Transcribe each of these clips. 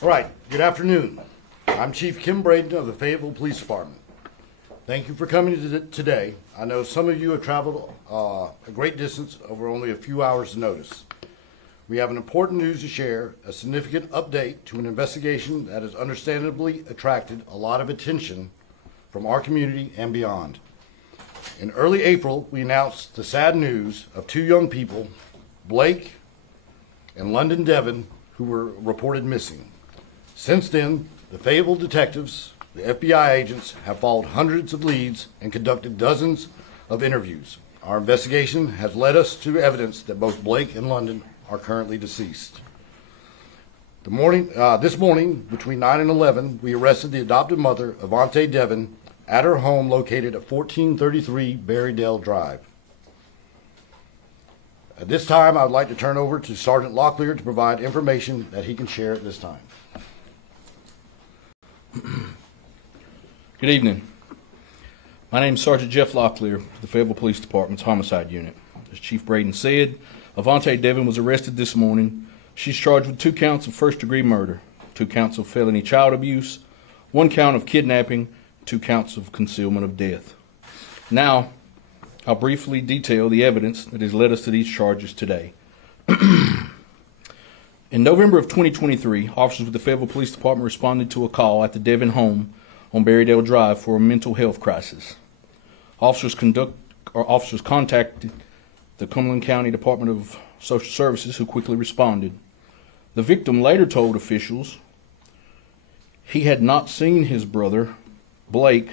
All right, good afternoon. I'm Chief Kim Braden of the Fayetteville Police Department. Thank you for coming today. I know some of you have traveled a great distance over only a few hours' notice. We have an important news to share, a significant update to an investigation that has understandably attracted a lot of attention from our community and beyond. In early April, we announced the sad news of two young people, Blake and London Deven, who were reported missing. Since then, the Fayetteville detectives, the FBI agents, have followed hundreds of leads and conducted dozens of interviews. Our investigation has led us to evidence that both Blake and London are currently deceased. This morning, between 9 and 11, we arrested the adoptive mother, Avantae Deven, at her home located at 1433 Berrydale Drive. At this time, I would like to turn over to Sergeant Locklear to provide information that he can share at this time. Good evening. My name is Sergeant Jeff Locklear of the Fayetteville Police Department's Homicide Unit. As Chief Braden said, Avantae Deven was arrested this morning. She's charged with 2 counts of first-degree murder, 2 counts of felony child abuse, 1 count of kidnapping, 2 counts of concealment of death. Now, I'll briefly detail the evidence that has led us to these charges today. In November of 2023, officers with the Fayetteville Police Department responded to a call at the Deven home on Berrydale Drive for a mental health crisis. Officers contacted the Cumberland County Department of Social Services, who quickly responded. The victim later told officials he had not seen his brother, Blake,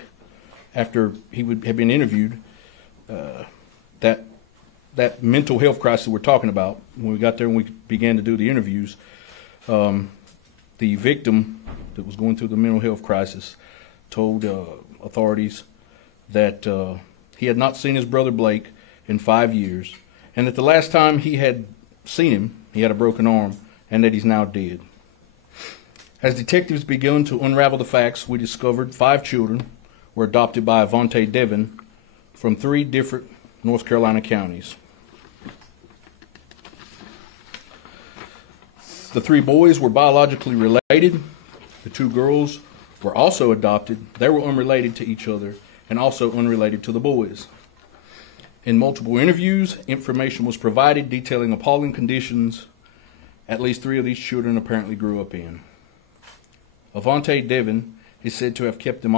after he had been interviewed. That mental health crisis we're talking about, when we got there and we began to do the interviews, the victim that was going through the mental health crisis told authorities that he had not seen his brother Blake in 5 years, and that the last time he had seen him, he had a broken arm, and that he's now dead. As detectives began to unravel the facts, we discovered 5 children were adopted by Avantae Deven from 3 different North Carolina counties. The 3 boys were biologically related. The 2 girls were also adopted. They were unrelated to each other and also unrelated to the boys. In multiple interviews, information was provided detailing appalling conditions at least 3 of these children apparently grew up in. Avantae Deven is said to have kept them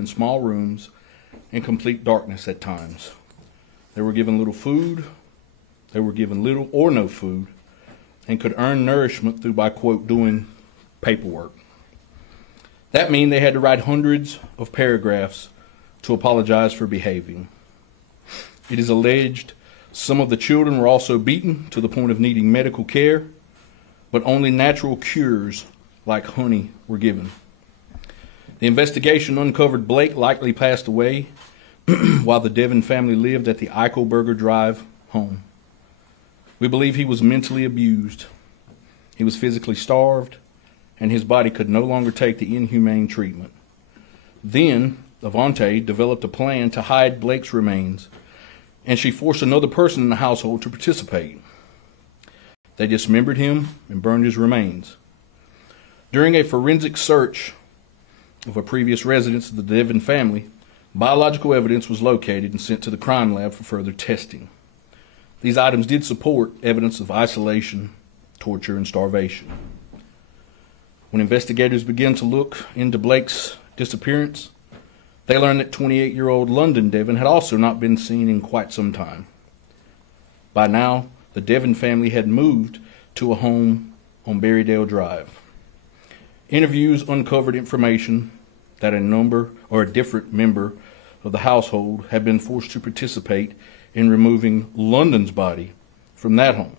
in small rooms in complete darkness at times. They were given little food, they were given little or no food, and could earn nourishment through by, quote, doing paperwork. That means they had to write hundreds of paragraphs to apologize for behaving. It is alleged some of the children were also beaten to the point of needing medical care, but only natural cures like honey were given. The investigation uncovered Blake likely passed away while the Deven family lived at the Eichelberger Drive home. We believe he was mentally abused. He was physically starved, and his body could no longer take the inhumane treatment. Then, Avantae developed a plan to hide Blake's remains, and she forced another person in the household to participate. They dismembered him and burned his remains. During a forensic search of a previous residence of the Deven family, biological evidence was located and sent to the crime lab for further testing. These items did support evidence of isolation, torture, and starvation. When investigators began to look into Blake's disappearance, they learned that 28-year-old London Deven had also not been seen in quite some time. By now, the Deven family had moved to a home on Berrydale Drive. Interviews uncovered information that a different member of the household had been forced to participate in removing London's body from that home.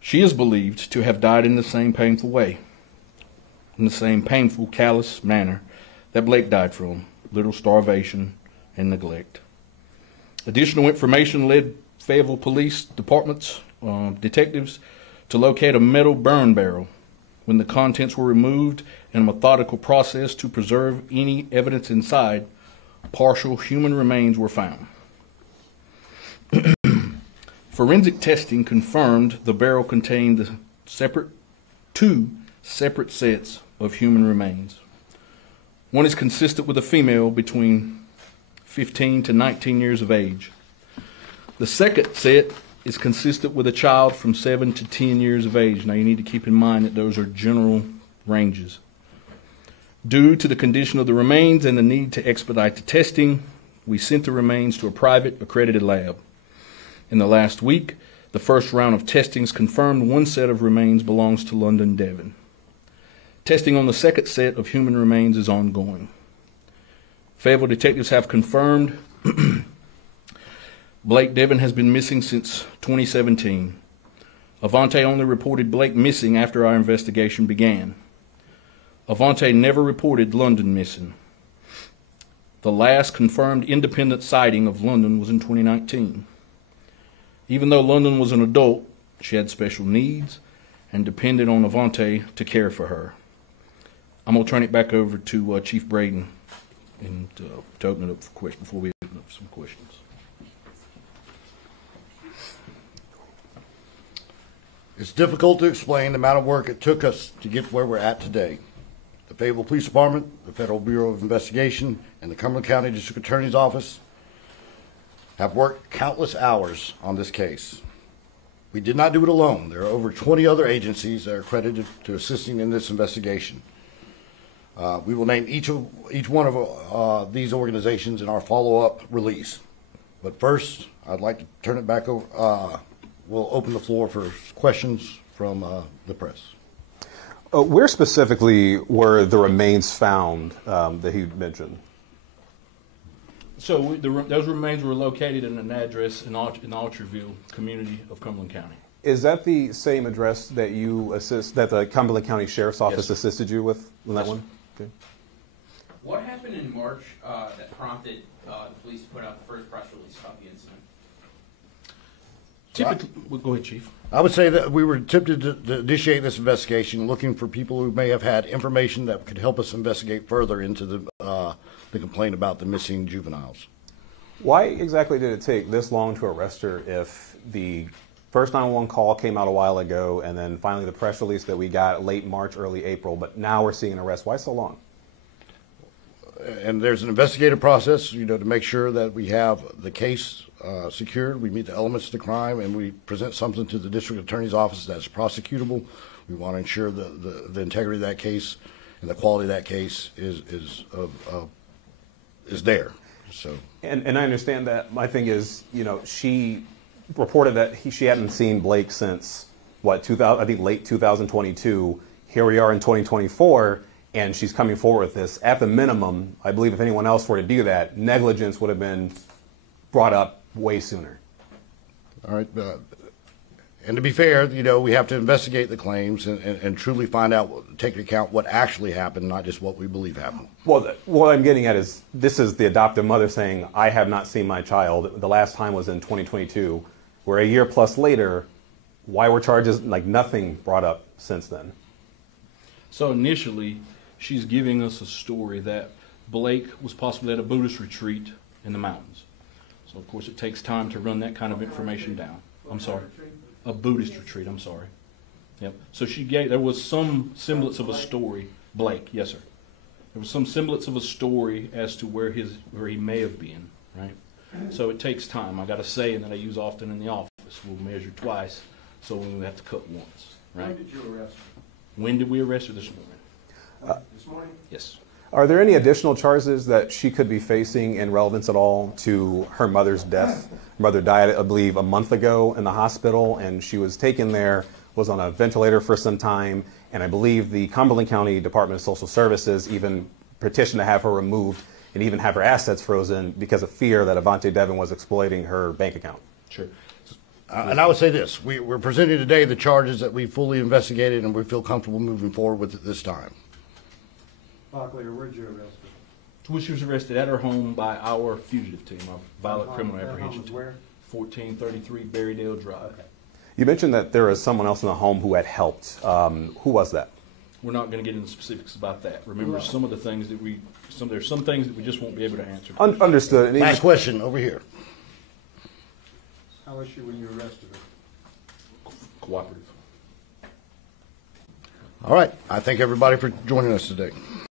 She is believed to have died in the same painful way, in the same painful, callous manner that Blake died from, little starvation and neglect. Additional information led Fayetteville Police Department's detectives to locate a metal burn barrel. When the contents were removed in a methodical process to preserve any evidence inside, partial human remains were found. Forensic testing confirmed the barrel contained two separate sets of human remains. One is consistent with a female between 15 to 19 years of age. The second set is consistent with a child from 7 to 10 years of age. Now you need to keep in mind that those are general ranges. Due to the condition of the remains and the need to expedite the testing, we sent the remains to a private accredited lab. In the last week, the first round of testings confirmed one set of remains belongs to London Deven. Testing on the second set of human remains is ongoing. Fayetteville detectives have confirmed Blake Deven has been missing since 2017. Avantae only reported Blake missing after our investigation began. Avantae never reported London missing. The last confirmed independent sighting of London was in 2019. Even though London was an adult, she had special needs and depended on Avantae to care for her. I'm going to turn it back over to Chief Braden and to open it up for questions before we open up some questions. It's difficult to explain the amount of work it took us to get where we're at today. The Fayetteville Police Department, the Federal Bureau of Investigation, and the Cumberland County District Attorney's Office have worked countless hours on this case. We did not do it alone. There are over 20 other agencies that are accredited to assisting in this investigation. We will name each one of these organizations in our follow-up release. But first, I'd like to turn it back over. We'll open the floor for questions from the press. Where specifically were the remains found that he mentioned? So those remains were located in an address in Altreville community of Cumberland County. Is that the same address that that the Cumberland County Sheriff's Office assisted you with on that one? Okay. What happened in March that prompted the police to put out the first press release about the incident? Typically, go ahead, Chief. I would say that we were tempted to initiate this investigation looking for people who may have had information that could help us investigate further into the complaint about the missing juveniles. Why exactly did it take this long to arrest her if the first 911 call came out a while ago and then finally the press release that we got late March, early April, but now we're seeing an arrest? Why so long? And there's an investigative process, to make sure that we have the case secured, we meet the elements of the crime, and we present something to the district attorney's office that's prosecutable. We want to ensure the integrity of that case and the quality of that case is there. So. And I understand that. My thing is, she reported that she hadn't seen Blake since late 2022. Here we are in 2024. And she's coming forward with this. At the minimum, I believe if anyone else were to do that, negligence would have been brought up way sooner. All right. And to be fair, we have to investigate the claims and truly find out, take into account what actually happened, not just what we believe happened. Well, what I'm getting at is this is the adoptive mother saying, I have not seen my child. The last time was in 2022. We're a year plus later. Why were charges, nothing brought up since then? So initially, she's giving us a story that Blake was possibly at a Buddhist retreat in the mountains. So, of course, it takes time to run that kind of information down. I'm sorry. A Buddhist retreat, I'm sorry. Yep. So there was some semblance of a story. Blake, yes, sir. There was some semblance of a story as to where he may have been, right? So it takes time. I got a saying that I use often in the office. We'll measure twice, so we have to cut once, right? When did you arrest her? When did we arrest her? This morning. This morning? Yes. Are there any additional charges that she could be facing in relevance at all to her mother's death? Her mother died, I believe, a month ago in the hospital, and she was taken there, was on a ventilator for some time, and I believe the Cumberland County Department of Social Services even petitioned to have her removed and even have her assets frozen because of fear that Avantae Deven was exploiting her bank account. Sure. And I would say this, we're presenting today the charges that we fully investigated and we feel comfortable moving forward with it this time. Locklear, where'd you arrest her? She was arrested at her home by our fugitive team, our violent criminal That home apprehension is team. where? 1433 Berrydale Drive. Okay. You mentioned that there was someone else in the home who had helped. Who was that? We're not going to get into specifics about that. Remember, some of the things that there's some things that we just won't be able to answer. Understood. And Last question, over here. How was she when you arrested her? Cooperative. All right. I thank everybody for joining us today.